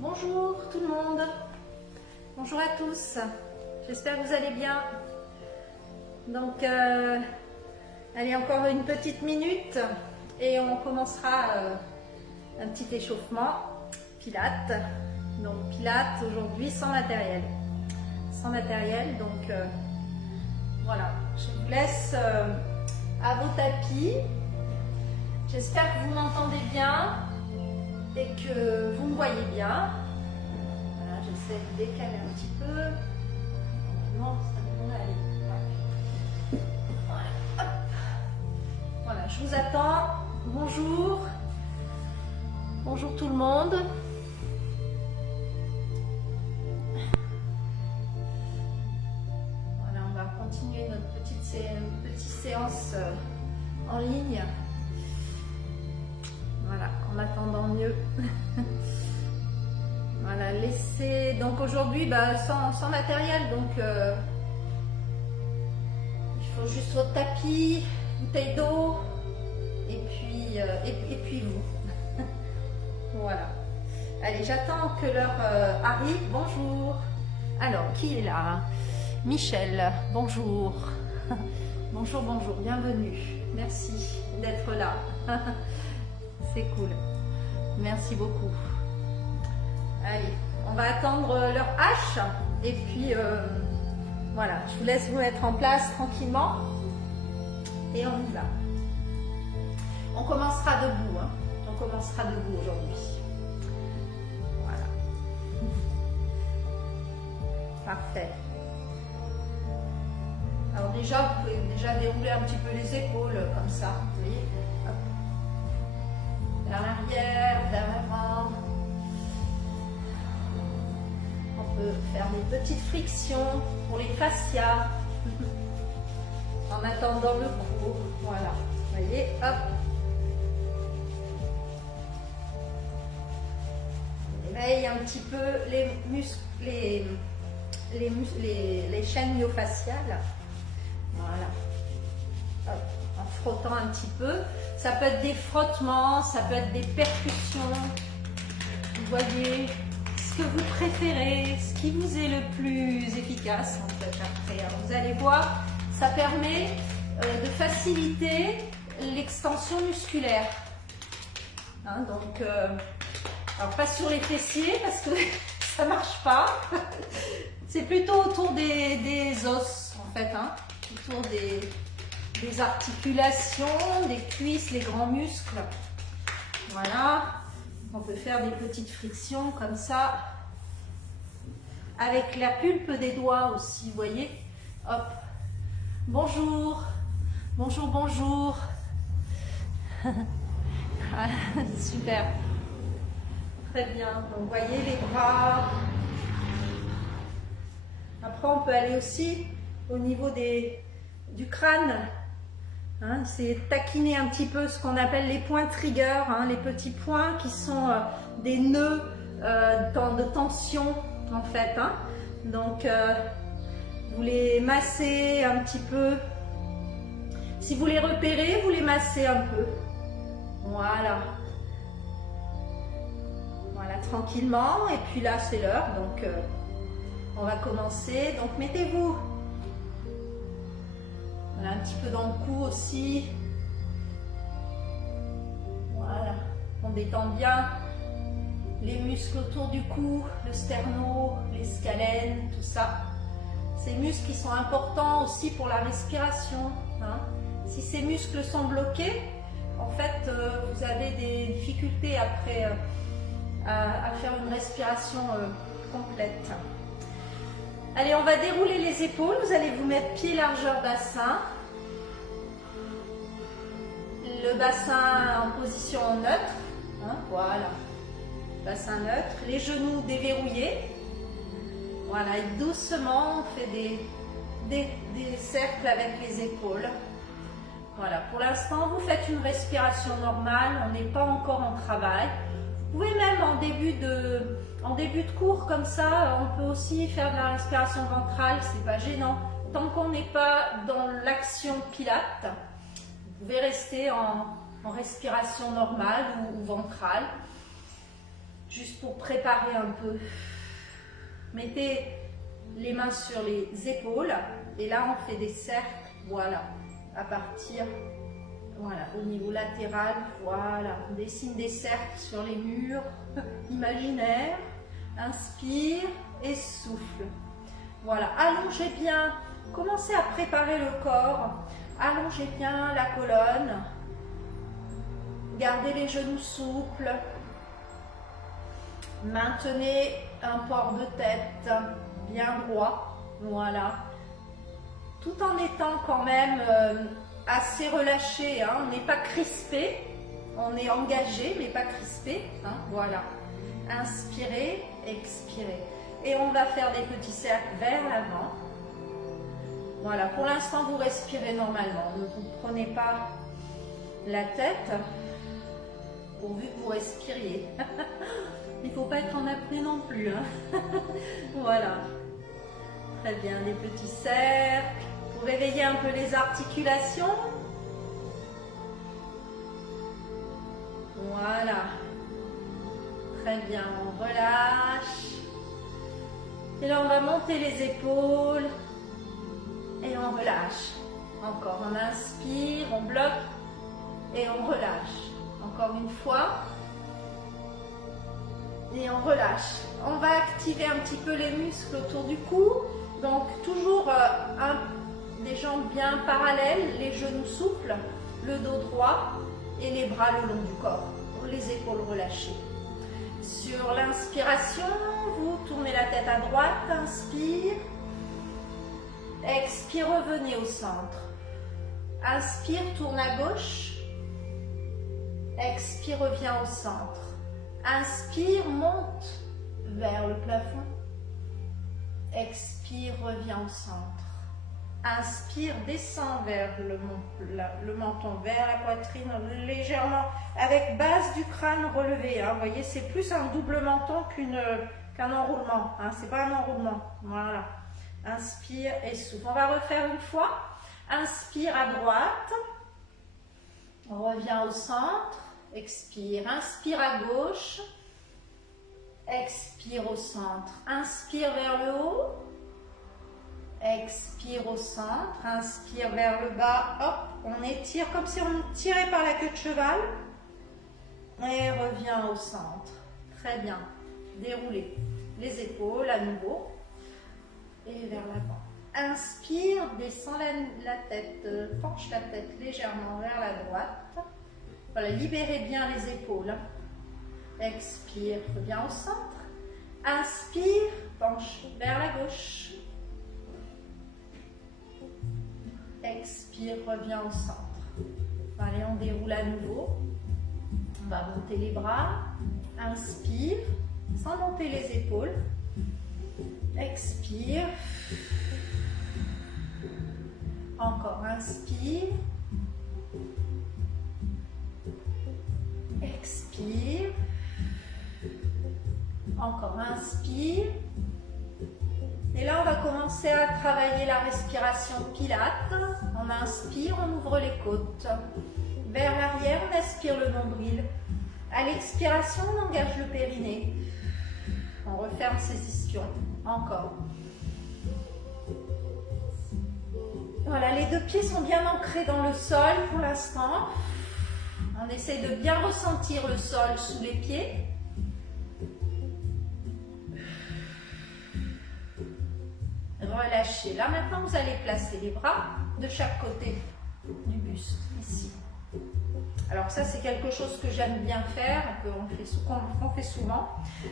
Bonjour tout le monde, bonjour à tous, j'espère que vous allez bien. Donc, allez, encore une petite minute et on commencera un petit échauffement, pilates. Donc, pilates aujourd'hui sans matériel. Sans matériel, donc voilà, je vous laisse à vos tapis. J'espère que vous m'entendez bien et que vous me voyez bien. Voilà, j'essaie de décaler un petit peu. Non, ça devrait aller. Voilà, hop. Voilà, je vous attends. Bonjour. Bonjour tout le monde. Voilà, on va continuer notre petite séance en ligne. Voilà, en attendant mieux. Voilà, laissez. Donc aujourd'hui, sans matériel, donc il faut juste votre tapis, bouteille d'eau, et puis vous. Voilà. Allez, j'attends que l'heure arrive. Bonjour. Alors, qui est là? Michel, bonjour. Bonjour, bonjour, bienvenue. Merci d'être là. C'est cool. Merci beaucoup. Allez, on va attendre leur H et puis voilà, je vous laisse vous mettre en place tranquillement et on y va. On commencera debout, hein. On commencera debout aujourd'hui. Voilà. Parfait. Alors déjà, vous pouvez déjà dérouler un petit peu les épaules comme ça, vous voyez. Hop. Vers l'arrière, vers l'avant. On peut faire des petites frictions pour les fascias en attendant le cours. Voilà, vous voyez, hop. On éveille un petit peu les muscles, les chaînes myofasciales. Voilà. Hop. En frottant un petit peu. Ça peut être des frottements, ça peut être des percussions. Vous voyez ce que vous préférez, ce qui vous est le plus efficace en fait après. Alors, vous allez voir, ça permet de faciliter l'extension musculaire. Hein, donc, alors pas sur les fessiers parce que ça marche pas. C'est plutôt autour des os en fait, hein, autour des articulations, des cuisses, les grands muscles. Voilà. On peut faire des petites frictions comme ça. Avec la pulpe des doigts aussi, vous voyez. Hop. Bonjour. Bonjour, bonjour. Super. Très bien. Donc, vous voyez les bras. Après, on peut aller aussi au niveau du crâne. Hein, c'est taquiner un petit peu ce qu'on appelle les points triggers, hein, les petits points qui sont des nœuds de tension en fait. Hein. Donc vous les massez un petit peu. Si vous les repérez, vous les massez un peu. Voilà. Voilà, tranquillement. Et puis là, c'est l'heure. Donc on va commencer. Donc mettez-vous. Voilà, un petit peu dans le cou aussi. Voilà, on détend bien les muscles autour du cou, le sterno, les scalènes, tout ça. Ces muscles qui sont importants aussi pour la respiration. Hein. Si ces muscles sont bloqués, en fait, vous avez des difficultés après à faire une respiration complète. Allez, on va dérouler les épaules. Vous allez vous mettre pied largeur bassin. Le bassin en position neutre. Hein, voilà. Bassin neutre. Les genoux déverrouillés. Voilà. Et doucement, on fait des cercles avec les épaules. Voilà. Pour l'instant, vous faites une respiration normale. On n'est pas encore en travail. Vous pouvez même en début de cours comme ça, on peut aussi faire de la respiration ventrale, c'est pas gênant. Tant qu'on n'est pas dans l'action pilates, vous pouvez rester en respiration normale ou ventrale. juste pour préparer un peu. Mettez les mains sur les épaules et là on fait des cercles, voilà, à partir, voilà, au niveau latéral, voilà, on dessine des cercles sur les murs imaginaires. Inspire et souffle. Voilà, allongez bien, commencez à préparer le corps, allongez bien la colonne, gardez les genoux souples, maintenez un port de tête bien droit, voilà, tout en étant quand même assez relâché, hein. On n'est pas crispé, on est engagé mais pas crispé, hein, voilà. Inspirez, expirez. Et on va faire des petits cercles vers l'avant. Voilà, pour l'instant vous respirez normalement. Ne vous prenez pas la tête pourvu que vous respiriez. Il ne faut pas être en apnée non plus, hein. Voilà. Très bien, des petits cercles. Pour réveiller un peu les articulations. Voilà. Très bien, on relâche. Et là, on va monter les épaules. Et on relâche. Encore, on inspire, on bloque. Et on relâche. Encore une fois. Et on relâche. On va activer un petit peu les muscles autour du cou. Donc, toujours les jambes bien parallèles, les genoux souples, le dos droit et les bras le long du corps. Les épaules relâchées. Sur l'inspiration, vous tournez la tête à droite, inspire. Expire, revenez au centre. Inspire, tourne à gauche. Expire, reviens au centre. Inspire, monte vers le plafond. Expire, reviens au centre. Inspire, descend vers le menton, vers la poitrine, légèrement, avec base du crâne relevée. Hein. Vous voyez, c'est plus un double menton qu'un enroulement. Hein. C'est pas un enroulement. Voilà. Inspire et souffle. On va refaire une fois. Inspire à droite. On revient au centre. Expire. Inspire à gauche. Expire au centre. Inspire vers le haut. Expire au centre, inspire vers le bas, hop, on étire comme si on tirait par la queue de cheval et revient au centre. Très bien, déroulez les épaules à nouveau et vers l'avant. Inspire, descend la tête, penche la tête légèrement vers la droite. Voilà, libérez bien les épaules. Expire, reviens au centre. Inspire, penche vers la gauche. Expire, reviens au centre. Allez, on déroule à nouveau. On va monter les bras. Inspire, sans monter les épaules. Expire. Encore, inspire. Expire. Encore, inspire. Et là, on va commencer à travailler la respiration Pilates. On inspire, on ouvre les côtes. Vers l'arrière, on aspire le nombril. À l'expiration, on engage le périnée. On referme ses ischions. Encore. Voilà, les deux pieds sont bien ancrés dans le sol pour l'instant. On essaie de bien ressentir le sol sous les pieds. Relâchez. Là, maintenant, vous allez placer les bras de chaque côté du buste, ici. Alors ça, c'est quelque chose que j'aime bien faire, qu'on fait souvent.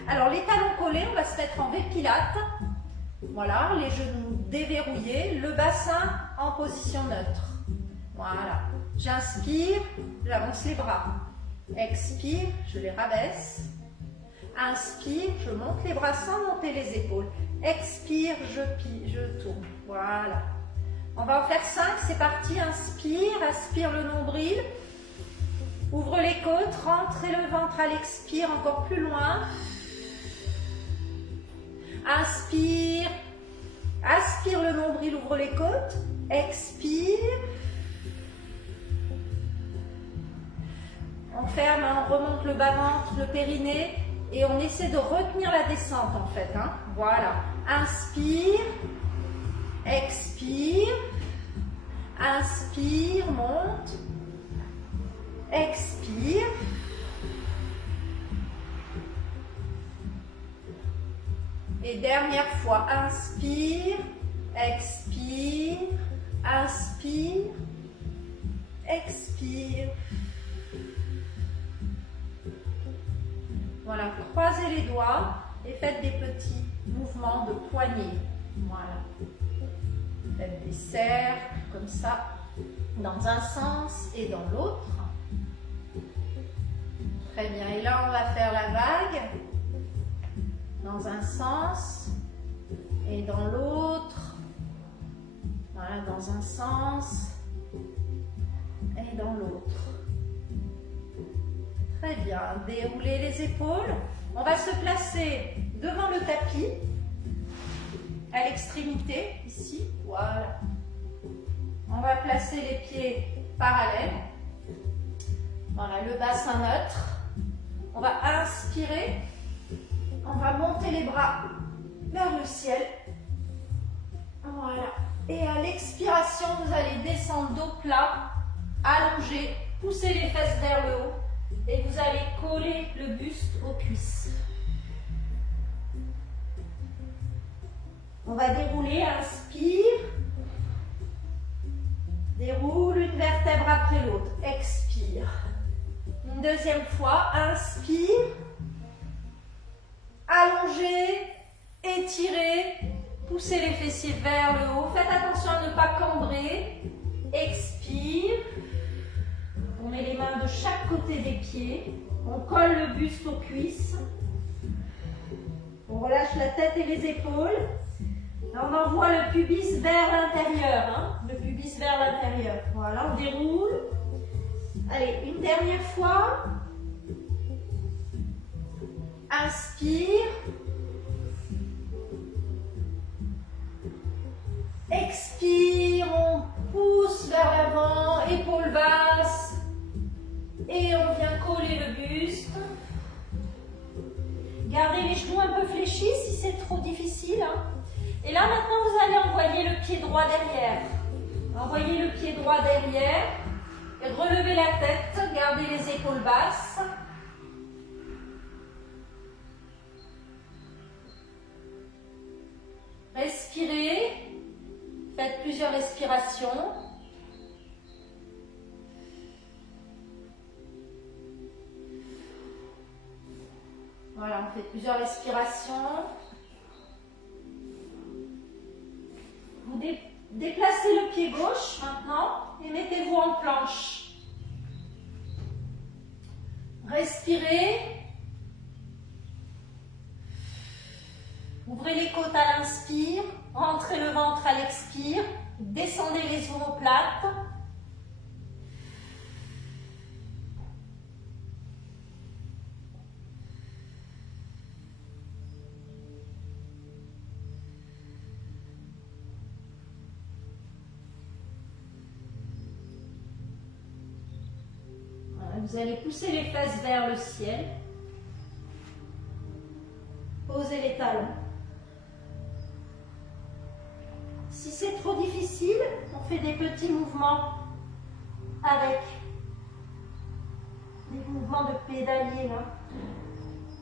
Alors, les talons collés, on va se mettre en V-Pilates. Voilà, les genoux déverrouillés, le bassin en position neutre. Voilà. J'inspire, j'avance les bras. Expire, je les rabaisse. Inspire, je monte les bras sans monter les épaules. Expire, je tourne. Voilà. On va en faire 5, c'est parti. Inspire, aspire le nombril. Ouvre les côtes, rentrez le ventre à l'expire, encore plus loin. Inspire, aspire le nombril, ouvre les côtes. Expire. On ferme, on remonte le bas-ventre, le périnée. et on essaie de retenir la descente en fait. Hein. Voilà. Inspire, expire, inspire, monte, expire. Et dernière fois, inspire, expire, inspire, expire. Voilà, croisez les doigts et faites des petits mouvements de poignets. Voilà. Faites des cercles comme ça, dans un sens et dans l'autre. Très bien. Et là, on va faire la vague dans un sens et dans l'autre. Voilà, dans un sens et dans l'autre. Très bien. Déroulez les épaules. On va se placer devant le tapis, à l'extrémité, ici. Voilà. On va placer les pieds parallèles. Voilà, le bassin neutre. On va inspirer. On va monter les bras vers le ciel. Voilà. Et à l'expiration, vous allez descendre dos plat, allonger, pousser les fesses vers le haut. Et vous allez coller le buste aux cuisses. On va dérouler, inspire. Déroule une vertèbre après l'autre. Expire. Une deuxième fois, inspire. Allongez, étirez, poussez les fessiers vers le haut. Faites attention à ne pas cambrer. Expire. On met les mains de chaque côté des pieds. On colle le buste aux cuisses. On relâche la tête et les épaules. On envoie le pubis vers l'intérieur. Hein, le pubis vers l'intérieur. Voilà, on déroule. Allez, une dernière fois. Inspire. Expire. On pousse vers l'avant. Épaules basses. Et on vient coller le buste. Gardez les genoux un peu fléchis si c'est trop difficile. Hein. Et là maintenant vous allez envoyer le pied droit derrière. Envoyez le pied droit derrière. Et relevez la tête. Gardez les épaules basses. Respirez. Faites plusieurs respirations. Voilà, on fait plusieurs respirations. Vous déplacez le pied gauche maintenant et mettez-vous en planche. Respirez. Ouvrez les côtes à l'inspire. Rentrez le ventre à l'expire. Descendez les omoplates. Vous allez pousser les fesses vers le ciel. Posez les talons. Si c'est trop difficile, on fait des petits mouvements avec des mouvements de pédalier. Là.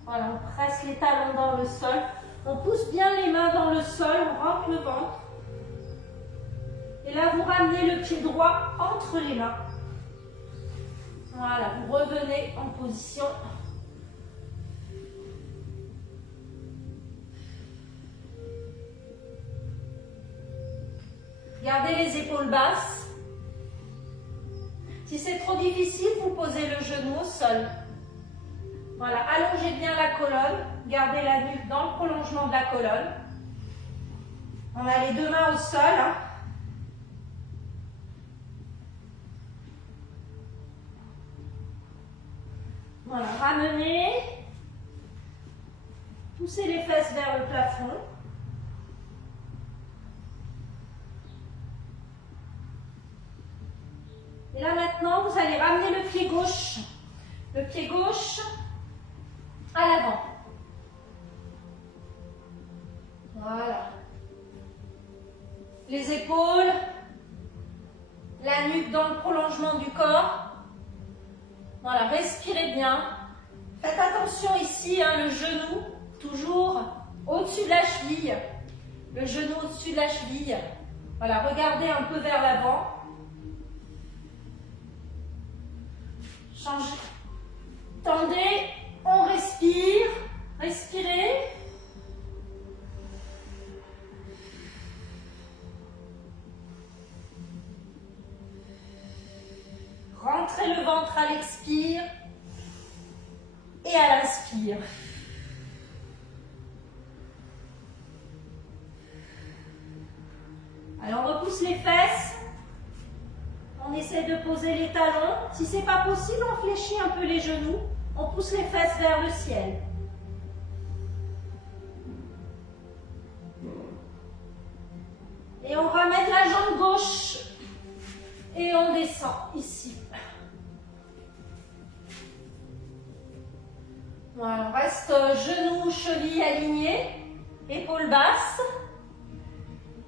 Voilà, on presse les talons dans le sol. On pousse bien les mains dans le sol, on rentre le ventre. Et là, vous ramenez le pied droit entre les mains. Voilà, vous revenez en position. Gardez les épaules basses. Si c'est trop difficile, vous posez le genou au sol. Voilà, allongez bien la colonne. Gardez la nuque dans le prolongement de la colonne. On a les deux mains au sol. Hein. Voilà, ramenez, poussez les fesses vers le plafond. Et là maintenant, vous allez ramener le pied gauche à l'avant. Voilà. Les épaules, la nuque dans le prolongement du corps. Voilà, respirez bien. Faites attention ici, hein, le genou, toujours au-dessus de la cheville. Le genou au-dessus de la cheville. Voilà, regardez un peu vers l'avant. Changez. Tendez, on respire. Respirez. Rentrez le ventre à l'expire et à l'inspire. Alors on repousse les fesses. On essaie de poser les talons. Si ce n'est pas possible, on fléchit un peu les genoux. On pousse les fesses vers le ciel. Et on ramène la jambe gauche. Et on descend ici. Voilà, on reste genoux, chevilles alignés, épaules basses.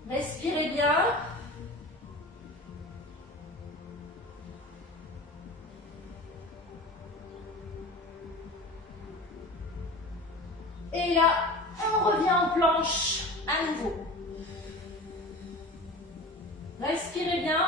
Respirez bien. Et là, on revient en planche à nouveau. Respirez bien.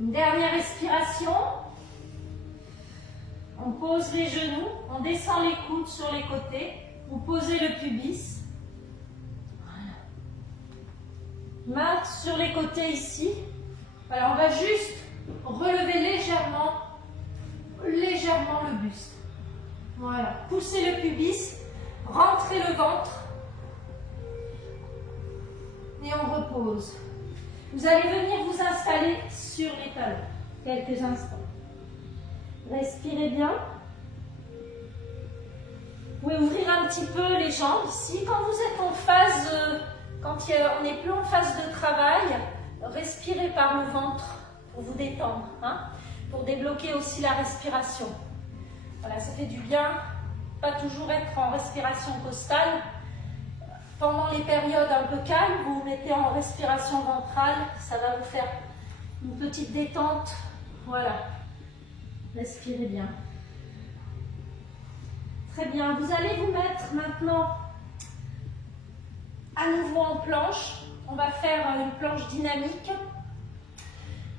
Une dernière respiration. On pose les genoux, on descend les coudes sur les côtés. Vous posez le pubis. Voilà. Main sur les côtés ici. Voilà, on va juste relever légèrement le buste. Voilà. Poussez le pubis, rentrez le ventre et on repose. Vous allez venir vous installer sur les talons quelques instants. Respirez bien. Vous pouvez ouvrir un petit peu les jambes ici. Quand vous êtes en phase, on n'est plus en phase de travail, respirez par le ventre pour vous détendre, hein, pour débloquer aussi la respiration. Voilà, ça fait du bien. Pas toujours être en respiration costale. Pendant les périodes un peu calmes, vous vous mettez en respiration ventrale, ça va vous faire une petite détente. Voilà. Respirez bien. Très bien. Vous allez vous mettre maintenant à nouveau en planche. On va faire une planche dynamique.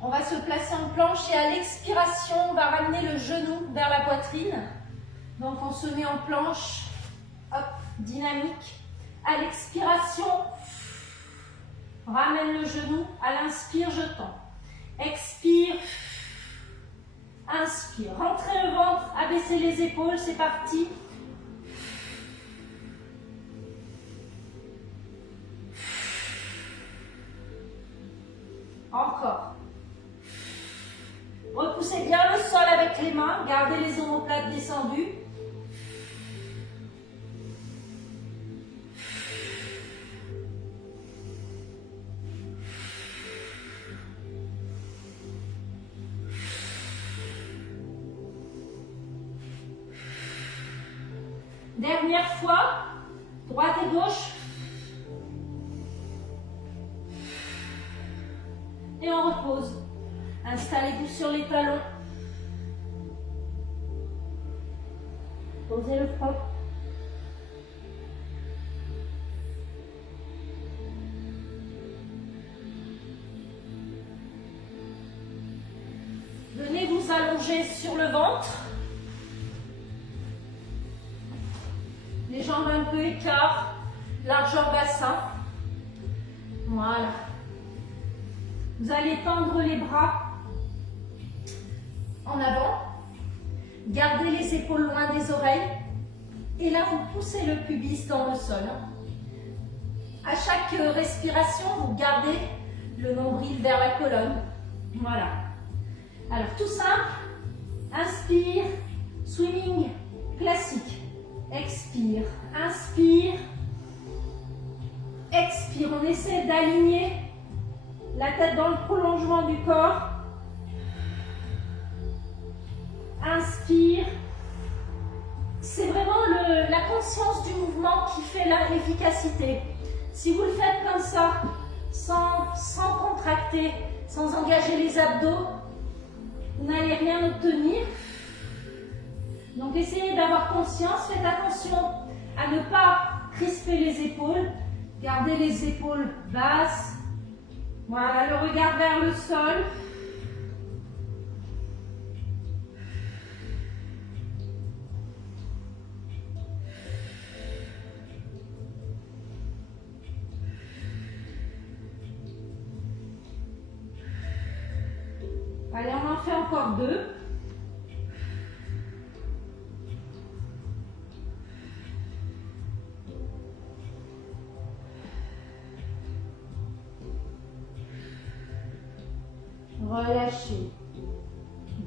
On va se placer en planche et à l'expiration, on va ramener le genou vers la poitrine. Donc on se met en planche, hop, dynamique. À l'expiration, ramène le genou. À l'inspire, je tends. Expire. Inspire. Rentrez le ventre, abaissez les épaules, c'est parti. Encore. Repoussez bien le sol avec les mains, gardez les omoplates descendues. Dernière fois, droite et gauche. Et on repose. Installez-vous sur les talons. Posez le front. Venez vous allonger sur le ventre. Les jambes un peu écart, largeur bassin. Voilà. Vous allez tendre les bras en avant. Gardez les épaules loin des oreilles. Et là, vous poussez le pubis dans le sol. À chaque respiration, vous gardez le nombril vers la colonne. Voilà. Alors, tout simple. Inspire, swimming classique. expire, inspire, expire. On essaie d'aligner la tête dans le prolongement du corps. Inspire. C'est vraiment la conscience du mouvement qui fait l'efficacité. Si vous le faites comme ça, sans contracter, sans engager les abdos, vous n'allez rien obtenir. Donc essayez d'avoir conscience, faites attention à ne pas crisper les épaules. Gardez les épaules basses. Voilà, le regard vers le sol. Allez, on en fait encore 2. Relâchez.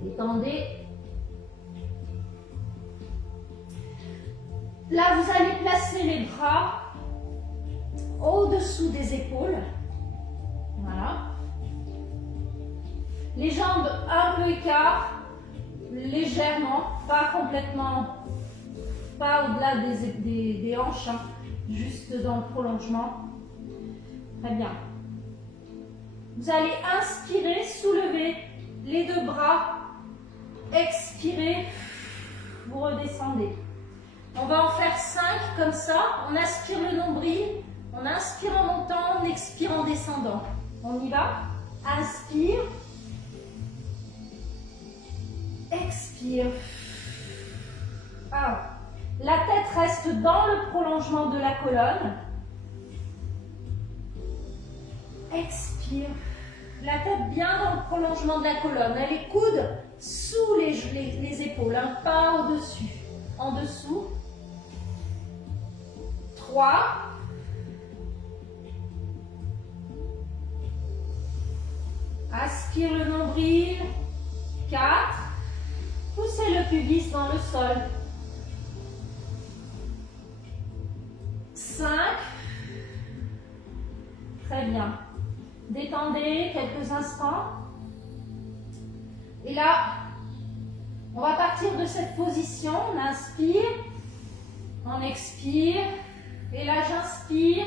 Détendez. Là, vous allez placer les bras au-dessous des épaules. Voilà. Les jambes un peu écart, légèrement, pas complètement, pas au-delà des hanches, hein, juste dans le prolongement. Très bien. Vous allez inspirer, soulever les 2 bras, expirer, vous redescendez. On va en faire 5 comme ça. On aspire le nombril, on inspire en montant, on expire en descendant. On y va? Inspire. Expire. Ah. La tête reste dans le prolongement de la colonne. Expire. La tête bien dans le prolongement de la colonne. Les coudes sous les épaules, hein, pas au-dessus. En dessous. 3. Aspire le nombril. 4. Poussez le pubis dans le sol. 5. Très bien. Détendez quelques instants. Et là, on va partir de cette position. On inspire, on expire. Et là, j'inspire.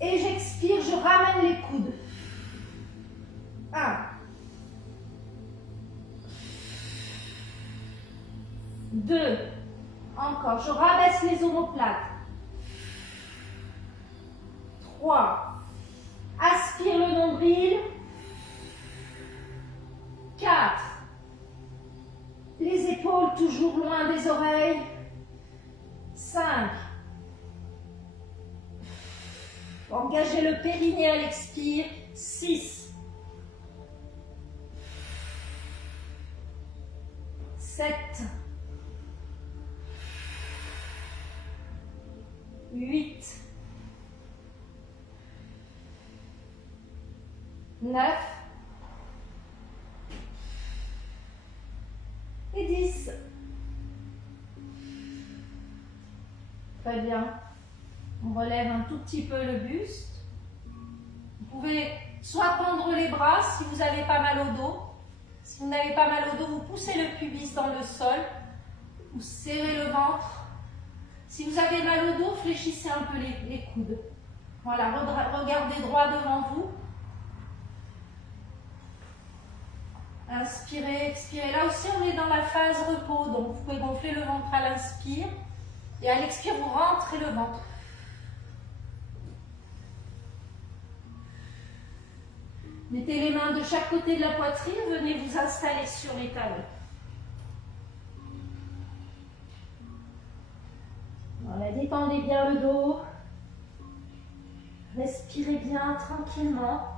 Et j'expire, je ramène les coudes. 1. 2. Encore. Je rabaisse les omoplates. 3. Aspire le nombril. 4. Les épaules toujours loin des oreilles. 5. Engagez le périnée à l'expire. 6. 7. 8. 9 et 10. Très bien. On relève un tout petit peu le buste. Vous pouvez soit tendre les bras si vous n'avez pas mal au dos. Si vous n'avez pas mal au dos, vous poussez le pubis dans le sol. Vous serrez le ventre. Si vous avez mal au dos, fléchissez un peu les coudes. Voilà, regardez droit devant vous. Inspirez, expirez. Là aussi, on est dans la phase repos. Donc, vous pouvez gonfler le ventre à l'inspire. Et à l'expire, vous rentrez le ventre. Mettez les mains de chaque côté de la poitrine. Venez vous installer sur les talons. Voilà, détendez bien le dos. Respirez bien tranquillement.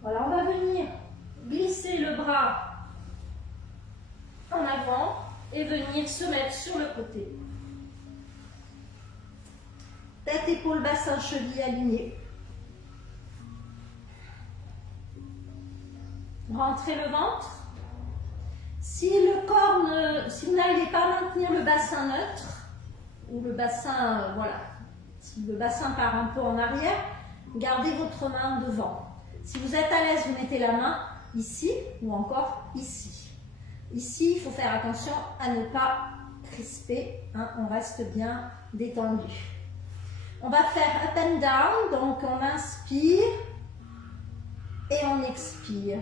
Voilà, on va venir glisser le bras en avant et venir se mettre sur le côté. Tête, épaule, bassin, cheville alignés. Rentrez le ventre. Si le corps si vous n'arrivez pas à maintenir le bassin neutre, ou le bassin, voilà, si le bassin part un peu en arrière, gardez votre main devant. Si vous êtes à l'aise, vous mettez la main ici ou encore ici. Ici, il faut faire attention à ne pas crisper, hein, on reste bien détendu. On va faire up and down, donc on inspire et on expire.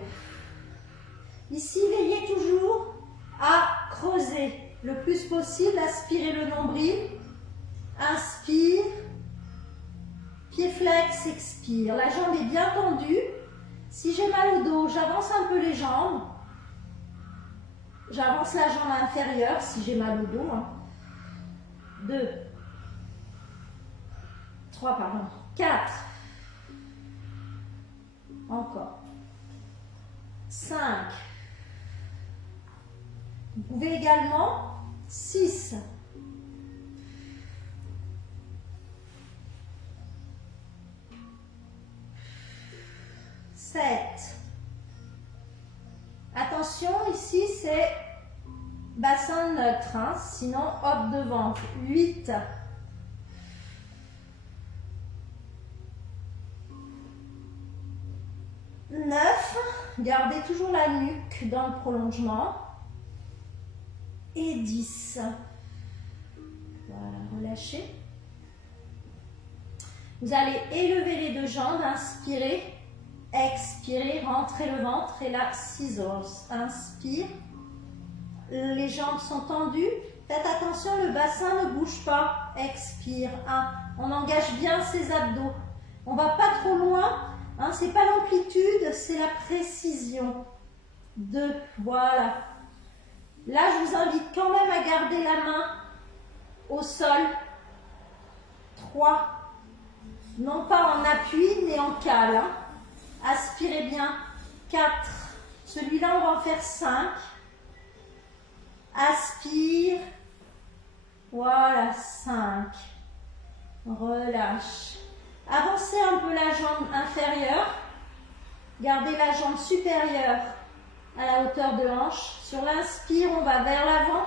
Ici, veillez toujours à creuser le plus possible, aspirez le nombril, inspire, pied flex, expire. La jambe est bien tendue. Si j'ai mal au dos, j'avance un peu les jambes. J'avance la jambe inférieure si j'ai mal au dos. 2, 3, pardon, 4, encore, 5, vous pouvez également 6, 7. Attention, ici c'est bassin neutre, hein, sinon hop de ventre. 8, 9, gardez toujours la nuque dans le prolongement. Et 10. Voilà, relâchez. Vous allez élever les deux jambes, inspirez, expirez, rentrez le ventre et là, scissors. Inspire. Les jambes sont tendues. Faites attention, le bassin ne bouge pas. Expire. 1. On engage bien ses abdos. On ne va pas trop loin. Hein, ce n'est pas l'amplitude, c'est la précision. 2. Voilà. Là, je vous invite quand même à garder la main au sol. 3. Non pas en appui, mais en cale. Hein. Aspirez bien. 4. Celui-là, on va en faire 5. Aspire. Voilà, 5. Relâche. Avancez un peu la jambe inférieure. Gardez la jambe supérieure à la hauteur de hanche. Sur l'inspire, on va vers l'avant.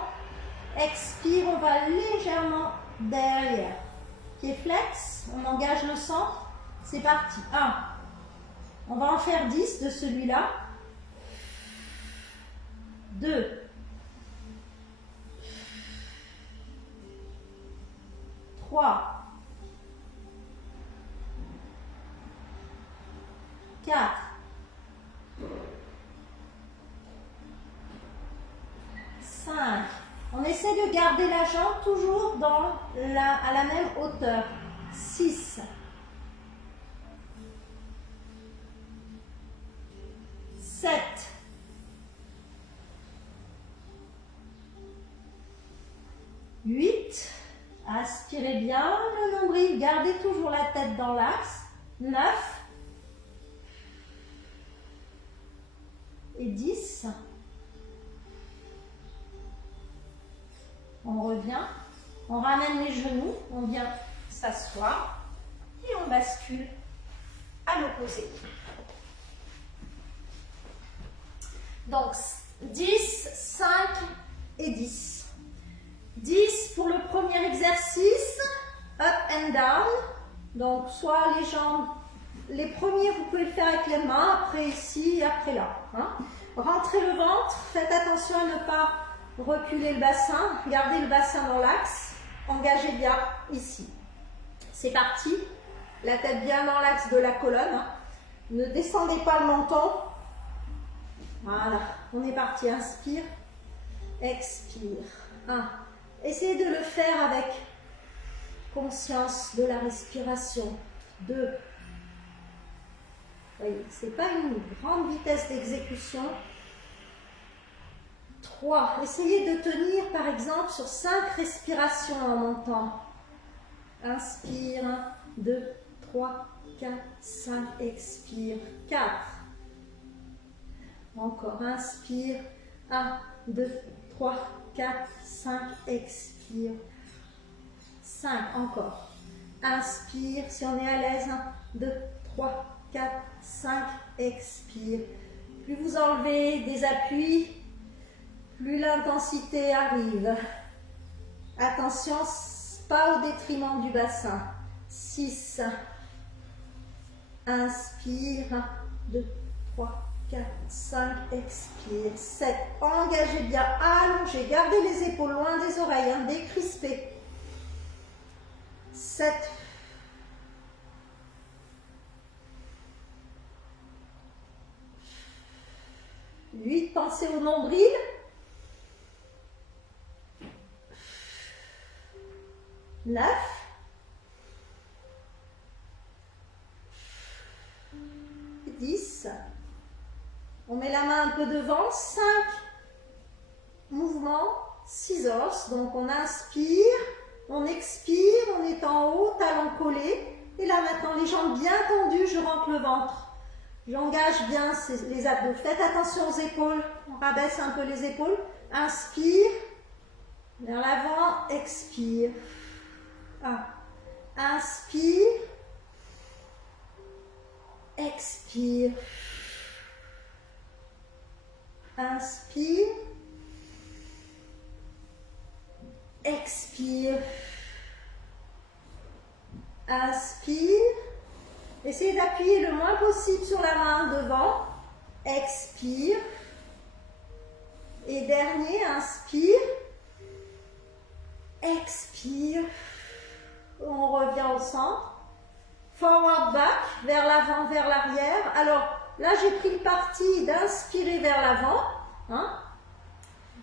Expire, on va légèrement derrière. Pied flex, on engage le centre. C'est parti. 1. On va en faire 10 de celui-là. 2. 3. 4. 5. On essaie de garder la jambe toujours à la même hauteur. 6. 7. 8. Aspirez bien le nombril, gardez toujours la tête dans l'axe. 9. Et 10. On revient, on ramène les genoux, on vient s'asseoir et on bascule à l'opposé. Donc 10, 5 et 10. 10 pour le premier exercice, up and down. Donc soit les jambes, les premiers vous pouvez le faire avec les mains, après ici et après là. Hein. Rentrez le ventre, faites attention à ne pas reculer le bassin, gardez le bassin dans l'axe, engagez bien ici. C'est parti, la tête bien dans l'axe de la colonne, hein. Ne descendez pas le menton. Voilà, on est parti, inspire, expire. 1. Essayez de le faire avec conscience de la respiration. 2. Voyez, ce n'est pas une grande vitesse d'exécution. 3. Essayez de tenir par exemple sur 5 respirations en montant. Inspire. 1, 2, 3, 4, 5. Expire. 4. Encore. Inspire. 1, 2, 3, 4, 5. Expire. 5. Encore. Inspire. Si on est à l'aise. 1, 2, 3, 4, 5. Expire. plus vous enlevez des appuis, plus l'intensité arrive. Attention, pas au détriment du bassin. 6. Inspire. 1, 2, 3, 4, 5. Expire. 7. Engagez bien. Allongez. Gardez les épaules loin des oreilles. Hein, décrispez. 7. 8. Pensez au nombril. 9. 10. On met la main un peu devant. 5 mouvements, 6 os. Donc on inspire, on expire, on est en haut, talons collés. Et là maintenant les jambes bien tendues, je rentre le ventre. J'engage bien les abdos. Faites attention aux épaules. On rabaisse un peu les épaules. Inspire. Vers l'avant. Expire. 1. Inspire. Expire. Inspire. Expire. Inspire. Essayez d'appuyer le moins possible sur la main devant. Expire. Et dernier, inspire. Expire. On revient au centre. Forward back, vers l'avant, vers l'arrière. Alors là, j'ai pris le parti d'inspirer vers l'avant. Hein,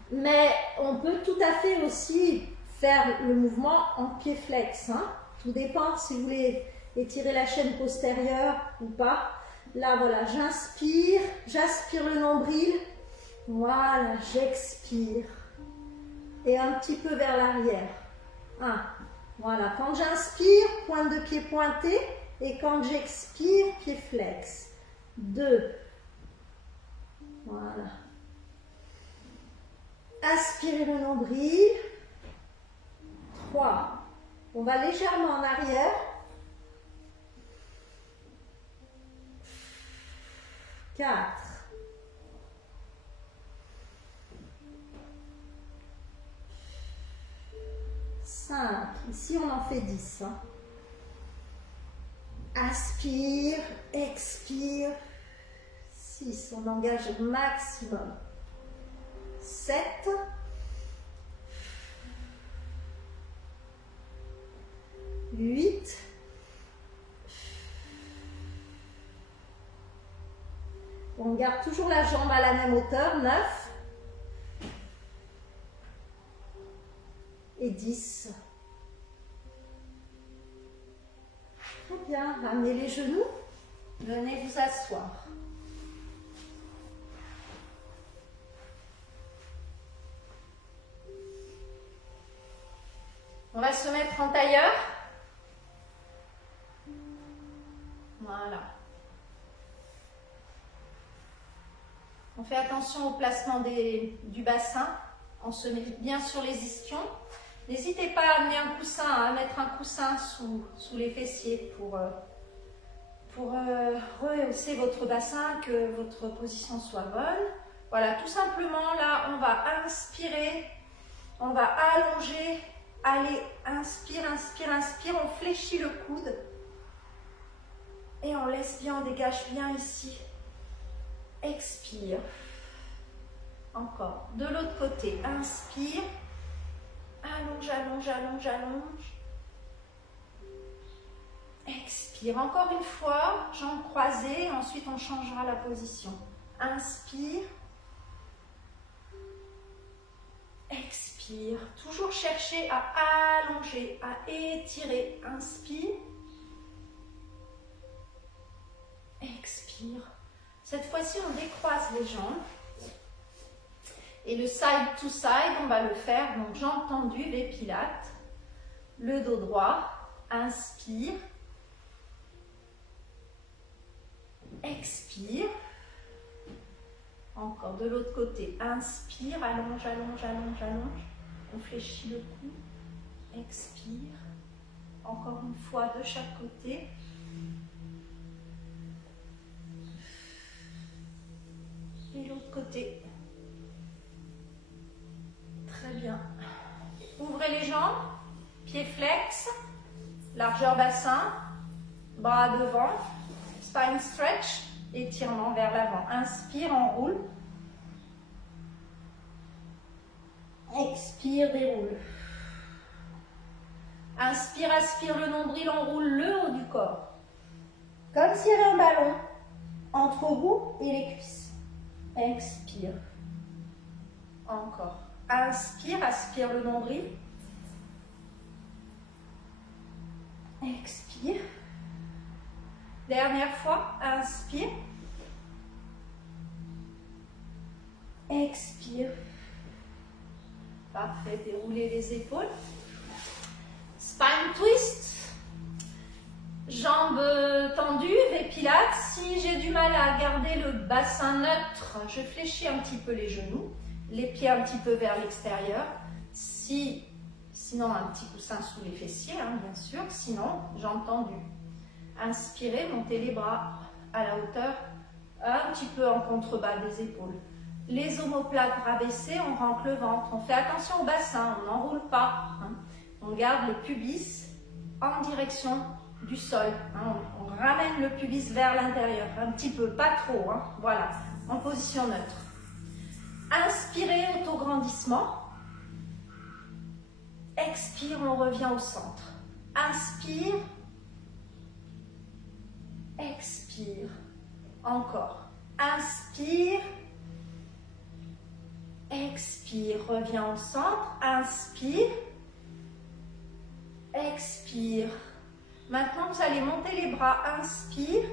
mais on peut tout à fait aussi faire le mouvement en pied flex. Hein. Tout dépend si vous voulez étirer la chaîne postérieure ou pas. Là, voilà, j'inspire, j'aspire le nombril. Voilà, j'expire. Et un petit peu vers l'arrière. 1. Voilà, quand j'inspire, pointe de pied pointée. Et quand j'expire, pied flex. 2. Voilà. Aspirez le nombril. 3. On va légèrement en arrière. 4. 5. Ici, on en fait 10. Hein. Aspire, expire. 6. On engage au maximum. 7. 8. 'On garde toujours la jambe à la même hauteur. 9. Et 10. Très bien. Ramenez les genoux. Venez vous asseoir. On va se mettre en tailleur. Voilà. On fait attention au placement du bassin. On se met bien sur les ischions. N'hésitez pas à amener un coussin, à mettre un coussin sous les fessiers pour rehausser votre bassin, que votre position soit bonne. Voilà, tout simplement, là, on va inspirer, on va allonger. Allez, inspire, inspire, inspire. On fléchit le coude. Et on laisse bien, on dégage bien ici. Expire. Encore. De l'autre côté, inspire. Allonge, allonge, allonge, allonge. Expire. Encore une fois, jambes croisées. Ensuite, on changera la position. Inspire. Expire. Toujours chercher à allonger, à étirer. Inspire. Expire. Cette fois-ci, on décroise les jambes. Et le side to side, on va le faire. Donc, jambes tendues, les pilates. Le dos droit. Inspire. Expire. Encore de l'autre côté. Inspire, allonge, allonge, allonge, allonge. On fléchit le cou. Expire. Encore une fois de chaque côté. côté. Très bien. Ouvrez les jambes, pieds flex, largeur bassin, bras devant, spine stretch, étirement vers l'avant. Inspire, enroule. Expire, déroule. Inspire, aspire le nombril, enroule le haut du corps. Comme s'il y avait un ballon entre vous et les cuisses. Expire. Encore. Inspire, aspire le nombril. Expire. Dernière fois, inspire. Expire. Parfait, déroulez les épaules. Spine twist. Jambes tendues, et pilates. Si j'ai du mal à garder le bassin neutre, je fléchis un petit peu les genoux, les pieds un petit peu vers l'extérieur. Sinon, un petit coussin sous les fessiers, hein, bien sûr. Sinon, jambes tendues. Inspirez, montez les bras à la hauteur, un petit peu en contrebas des épaules. Les omoplates rabaissées, on rentre le ventre. On fait attention au bassin, on n'enroule pas. Hein. On garde le pubis en direction du sol. Hein. On ramène le pubis vers l'intérieur, un petit peu, pas trop. Hein. Voilà, en position neutre. Inspirez, autograndissement. Expire, on revient au centre. Inspire. Expire. Encore. Inspire. Expire. Reviens au centre. Inspire. Expire. Maintenant, vous allez monter les bras. Inspire.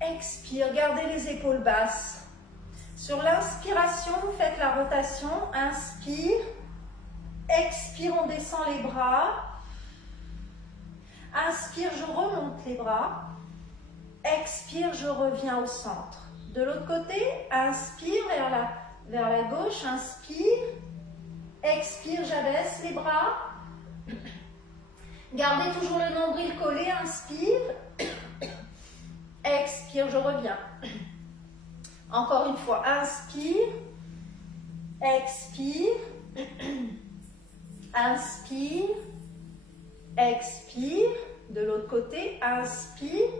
Expire. Gardez les épaules basses. Sur l'inspiration, vous faites la rotation. Inspire. Expire, on descend les bras. Inspire, je remonte les bras. Expire, je reviens au centre. De l'autre côté, inspire vers la gauche. Inspire. Expire, j'abaisse les bras. Gardez toujours le nombril collé. Inspire. Expire, je reviens. Encore une fois, inspire. Expire. Inspire. Expire. De l'autre côté, inspire.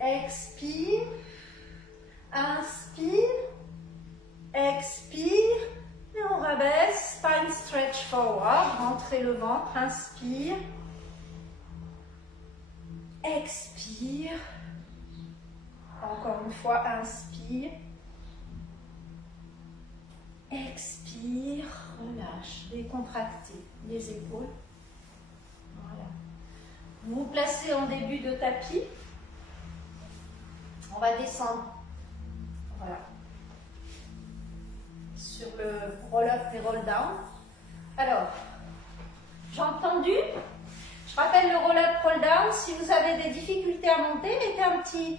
Expire. Inspire. Expire. Et on rabaisse. Spine stretch forward. Rentrez le ventre. Inspire. Expire. Encore une fois, inspire. Expire. Relâche. Décontractez les épaules. Voilà. Vous vous placez en début de tapis. On va descendre. Voilà. Sur le roll-up et roll-down. Alors, jambes tendues. Je rappelle le roll-up, roll-down. Si vous avez des difficultés à monter, mettez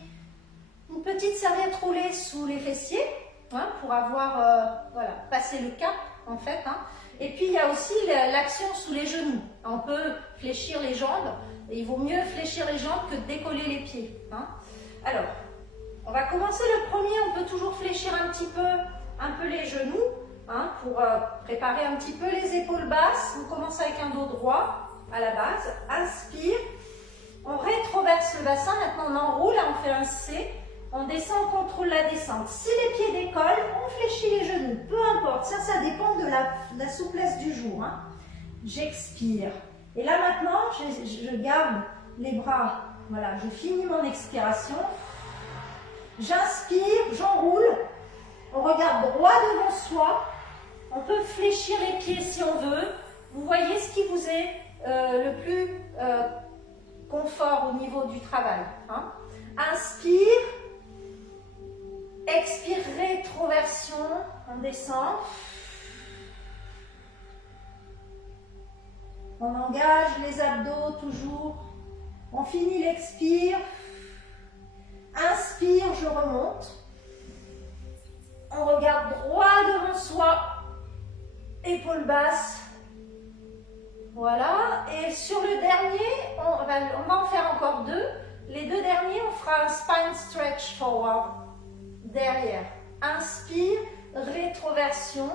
une petite serviette roulée sous les fessiers, hein, pour avoir voilà, passé le cap en fait. Hein. Et puis il y a aussi l'action sous les genoux. On peut fléchir les jambes. Et il vaut mieux fléchir les jambes que de décoller les pieds. Hein. Alors, on va commencer le premier. On peut toujours fléchir un peu les genoux, hein, pour préparer un petit peu les épaules basses. On commence avec un dos droit à la base. Inspire. On rétroverse le bassin. Maintenant, on enroule. On fait un C. On descend, on contrôle la descente. Si les pieds décollent, on fléchit les genoux. Peu importe. Ça dépend de la souplesse du jour. Hein. J'expire. Et là, maintenant, je garde les bras. Voilà, je finis mon expiration. J'inspire, j'enroule. On regarde droit devant soi. On peut fléchir les pieds si on veut. Vous voyez ce qui vous est le plus confort au niveau du travail. Hein. Inspire. Expire, rétroversion. On descend. On engage les abdos toujours. On finit l'expire. Inspire, je remonte. On regarde droit devant soi. Épaules basses. Voilà. Et sur le dernier, on va en faire encore deux. Les deux derniers, on fera un spine stretch forward. Derrière. Inspire, rétroversion.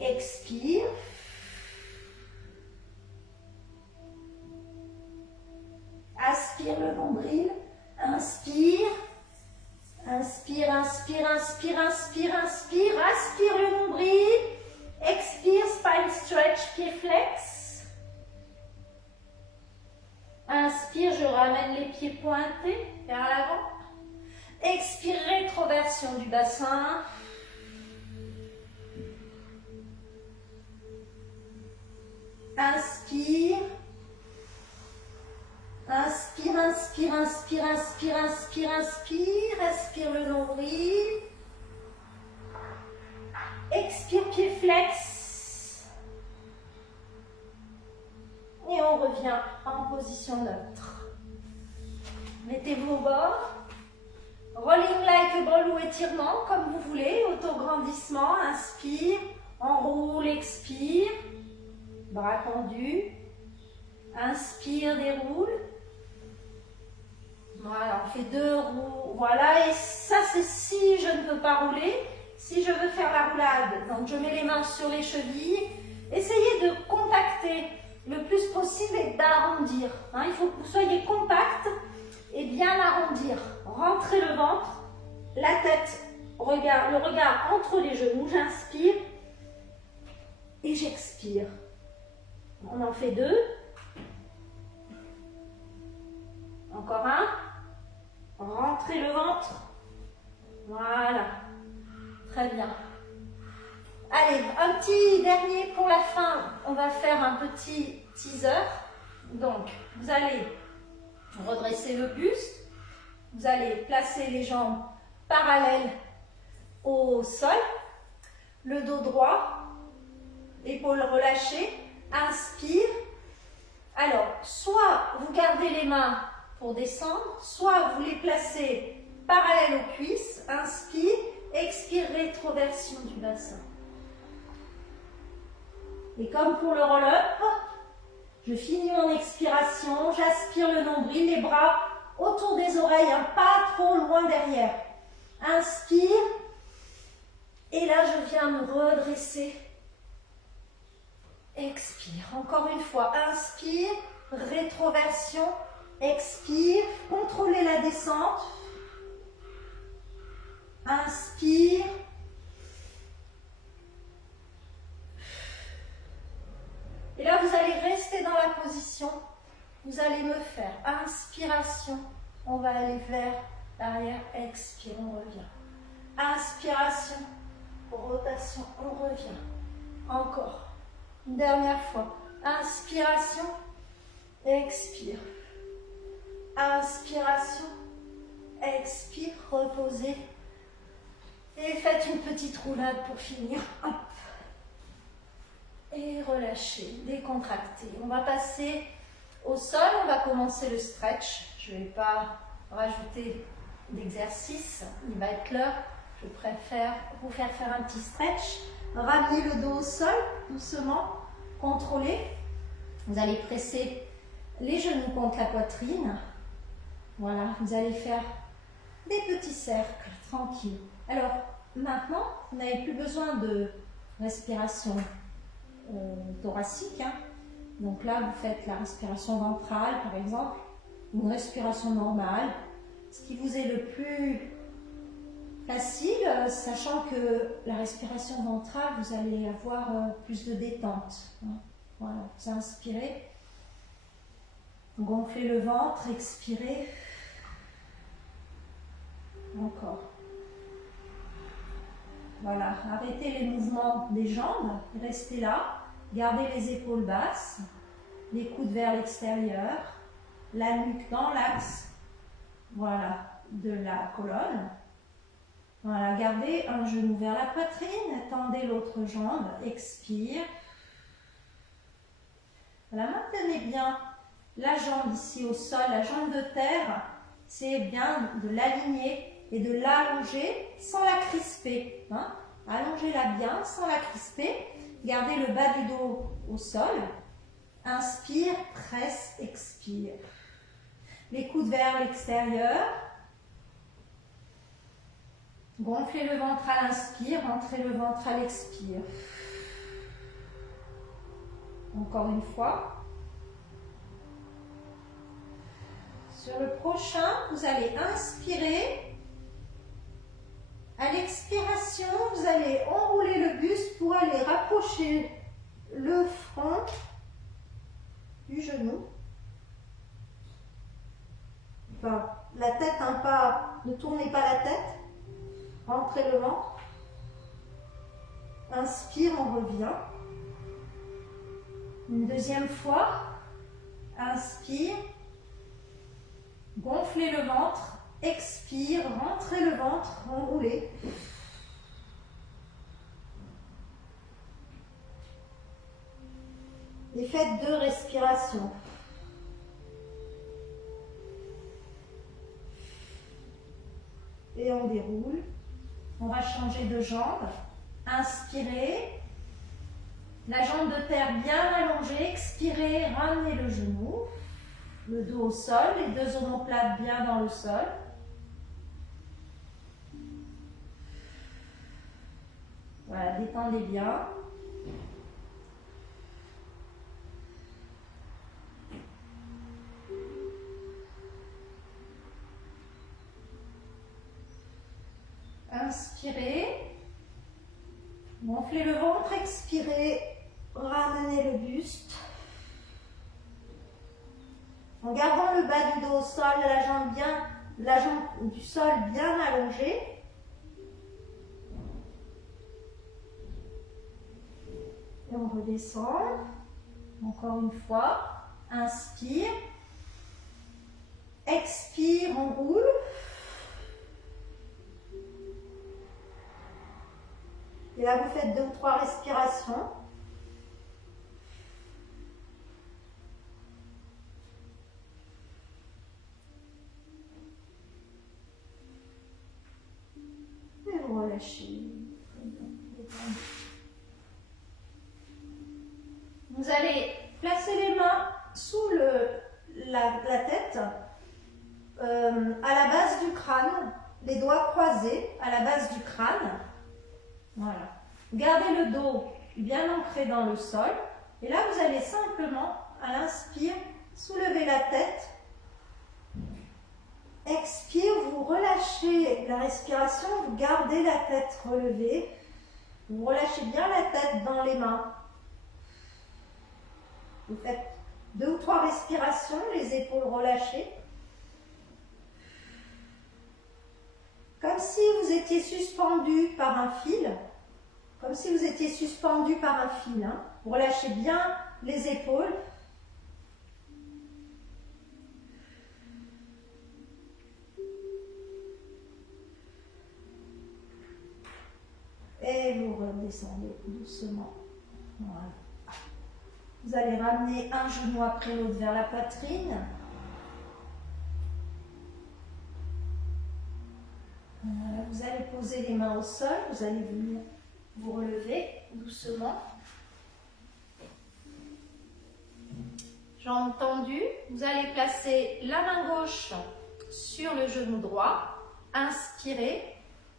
Expire. Aspire le nombril. Inspire. Inspire, inspire, inspire, inspire, inspire. Aspire le nombril. Expire, spine stretch, pied flex. Inspire, je ramène les pieds pointés vers l'avant. Expire, rétroversion du bassin. Inspire. Inspire, inspire, inspire, inspire, inspire, inspire. Inspire le nombril. Expire, pied flex. Et on revient en position neutre. Mettez-vous au bord. Rolling like a ball ou étirement, comme vous voulez. Autograndissement, inspire. Enroule, expire. Bras tendus. Inspire, déroule. Voilà, on fait 2 roues. Voilà, et ça c'est si je ne peux pas rouler. Si je veux faire la roulade, donc je mets les mains sur les chevilles. Essayez de compacter le plus possible et d'arrondir. Hein, il faut que vous soyez compact et bien arrondir. Rentrez le ventre, la tête, le regard entre les genoux. J'inspire et j'expire. On en fait 2. Encore un. Rentrez le ventre. Voilà. Très bien. Allez, un petit dernier pour la fin. On va faire un petit teaser. Donc, vous allez redresser le buste. Vous allez placer les jambes parallèles au sol. Le dos droit. Épaules relâchées. Inspire. Alors, soit vous gardez les mains pour descendre, soit vous les placez parallèles aux cuisses. Inspire. Expire, rétroversion du bassin. Et comme pour le roll-up, je finis mon expiration, j'aspire le nombril, les bras autour des oreilles, hein, pas trop loin derrière. Inspire. Et là, je viens me redresser. Expire. Encore une fois. Inspire. Rétroversion. Expire. Contrôlez la descente. Inspire. Et là, vous allez rester dans la position. Vous allez me faire inspiration. On va aller vers l'arrière. Expire, on revient. Inspiration. Rotation, on revient. Encore. Une dernière fois. Inspiration. Expire. Inspiration. Expire. Reposez. Et faites une petite roulade pour finir. Hop. Et relâchez, décontractez. On va passer au sol, on va commencer le stretch. Je ne vais pas rajouter d'exercice, il va être l'heure. Je préfère vous faire un petit stretch. Ramenez le dos au sol, doucement, contrôlez. Vous allez presser les genoux contre la poitrine. Voilà, vous allez faire des petits cercles, tranquilles. Alors, maintenant, vous n'avez plus besoin de respiration thoracique. Hein. Donc là, vous faites la respiration ventrale, par exemple, une respiration normale. Ce qui vous est le plus facile, sachant que la respiration ventrale, vous allez avoir plus de détente. Hein. Voilà, vous inspirez, gonflez le ventre, expirez. Encore. Voilà, arrêtez les mouvements des jambes, restez là, gardez les épaules basses, les coudes vers l'extérieur, la nuque dans l'axe, voilà, de la colonne. Voilà, gardez un genou vers la poitrine, tendez l'autre jambe, expire. Voilà, maintenez bien la jambe ici au sol, la jambe de terre, c'est bien de l'aligner et de l'allonger sans la crisper. Hein. Allongez-la bien sans la crisper. Gardez le bas du dos au sol. Inspire, presse, expire. Les coudes vers l'extérieur. Gonflez le ventre à l'inspire, rentrez le ventre à l'expire. Encore une fois. Sur le prochain, vous allez inspirer. À l'expiration, vous allez enrouler le buste pour aller rapprocher le front du genou. Enfin, la tête, un pas, ne tournez pas la tête. Rentrez le ventre. Inspire, on revient. Une deuxième fois. Inspire. Gonflez le ventre. Expire, rentrez le ventre, enroulez. Et faites 2 respirations. Et on déroule. On va changer de jambe. Inspirez. La jambe de terre bien allongée. Expirez, ramenez le genou. Le dos au sol, les 2 omoplates bien dans le sol. Voilà, détendez bien. Inspirez. Gonflez le ventre, expirez. Ramenez le buste. En gardant le bas du dos au sol, la jambe du sol bien allongée. Et on redescend. Encore une fois. Inspire. Expire, on roule. Et là, vous faites 2 ou 3 respirations. Et vous relâchez. Vous allez placer les mains sous la tête, à la base du crâne, les doigts croisés à la base du crâne. Voilà. Gardez le dos bien ancré dans le sol. Et là, vous allez simplement, à l'inspire, soulever la tête. Expire, vous relâchez la respiration, vous gardez la tête relevée. Vous relâchez bien la tête dans les mains. Vous faites 2 ou 3 respirations, les épaules relâchées. Comme si vous étiez suspendu par un fil. Comme si vous étiez suspendu par un fil. Hein. Vous relâchez bien les épaules. Et vous redescendez doucement. Voilà. Vous allez ramener un genou après l'autre vers la poitrine. Voilà. Vous allez poser les mains au sol. Vous allez venir vous relever doucement. Jambes tendues. Vous allez placer la main gauche sur le genou droit. Inspirez.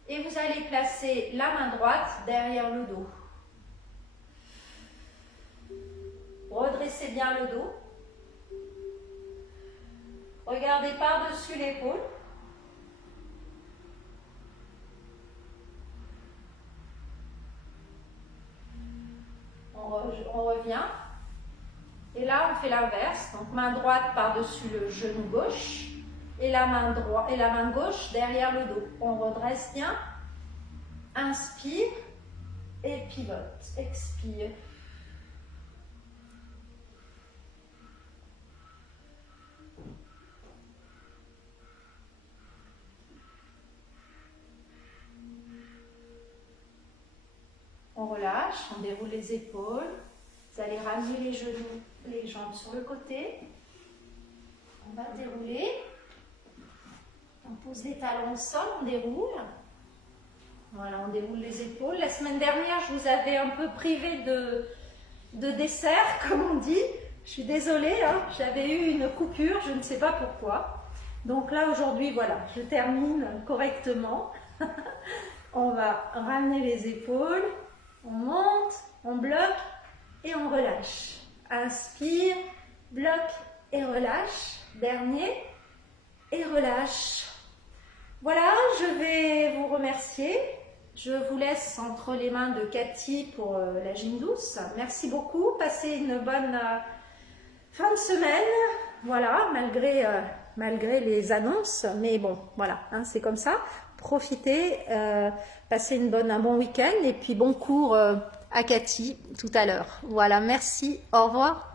Et vous allez placer la main droite derrière le dos. Redressez bien le dos. Regardez par-dessus l'épaule. On revient. Et là, on fait l'inverse. Donc, main droite par-dessus le genou gauche. Et la main gauche derrière le dos. On redresse bien. Inspire. Et pivote. Expire. On relâche, on déroule les épaules. Vous allez ramener les genoux, les jambes sur le côté. On va dérouler. On pose les talons au sol, on déroule. Voilà, on déroule les épaules. La semaine dernière, je vous avais un peu privé de dessert, comme on dit. Je suis désolée, hein, j'avais eu une coupure, je ne sais pas pourquoi. Donc là, aujourd'hui, voilà, je termine correctement. On va ramener les épaules, on monte, on bloque et on relâche. Inspire, bloque et relâche. Dernier, et relâche. Voilà, je vais vous remercier. Je vous laisse entre les mains de Cathy pour la gym douce. Merci beaucoup. Passez une bonne fin de semaine. Voilà, malgré les annonces. Mais bon, voilà, hein, c'est comme ça. Profitez, passez un bon week-end et puis bon cours à Cathy tout à l'heure. Voilà, merci. Au revoir.